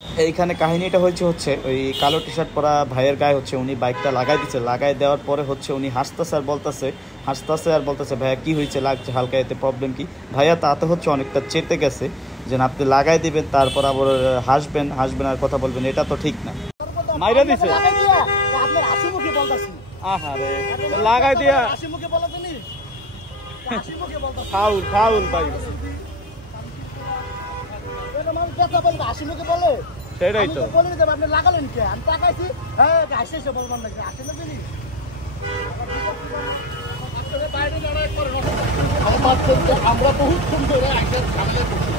এইখানে কাহিনীটা হচ্ছে ওই কালো টি শার্ট পরা ভাইয়ের গায়ে উনি বাইকটা লাগাই দিচ্ছে, লাগাই দেওয়ার পরে উনি হাসতেছে আর বলতেছে ভাইয়া কি হয়েছে, লাগছে হালকা, এতে প্রবলেম কি? ভাইয়া তাতে অনেকটা চেতে গেছে যে আপনি লাগাই দিবেন তারপর আবার হাসবেন আর কথা বলবেন, এটা তো ঠিক না। মাইরা দিছে লাগাই দিয়া ফাউল ভাই, সেটাই তো। লাগালেন কে? আমি তাকাইছি, হ্যাঁ হাসিছে বলবেন নাকি? হাসি না দিলি আমরা বহুক্ষণ ধরে একটা ঝামেলা করছি।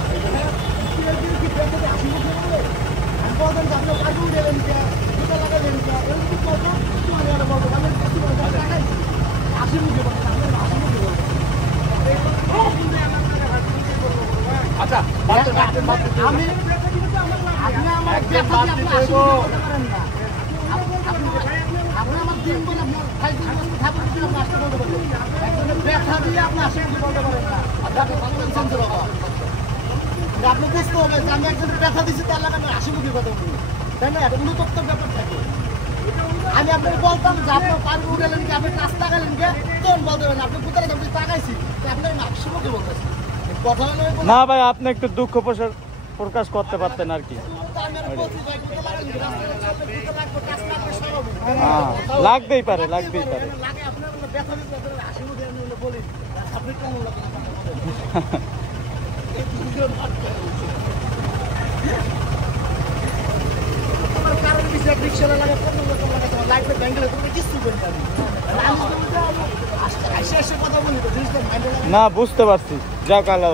আমি বলবেন যে আপনি কাজু উঠেলেন কে, জুতা লাগালেন কে, হাসি মুখে বলেন, হাসি মুখে বলেন। আচ্ছা আমি আপনি আমার দিন বলে ব্যথা দিয়ে আপনি আসে বলতে পারেন না। আপনি বুঝতে হবে যে আমি একজন ব্যথা দিচ্ছি, তার লাগে আমি হাসি মুখে কথা বলি, তাই না? এটা অনুতপ্ত ব্যাপার থাকে। আমি আপনাকে বলতাম যে আপনার পানি উঠেলেন কি, আপনি কাজ তাকালেন কে, তখন বলতে পারেন আপনি কোথায় আপনি তাকাইছি, আপনি হাসি মুখে বলতেছি। কথা না ভাই, আপনি একটু দুঃখ প্রকাশ করতে পারতেন আর কি। লাগবেই পারে না, বুঝতে পারছি। যাক, আল্লাহ।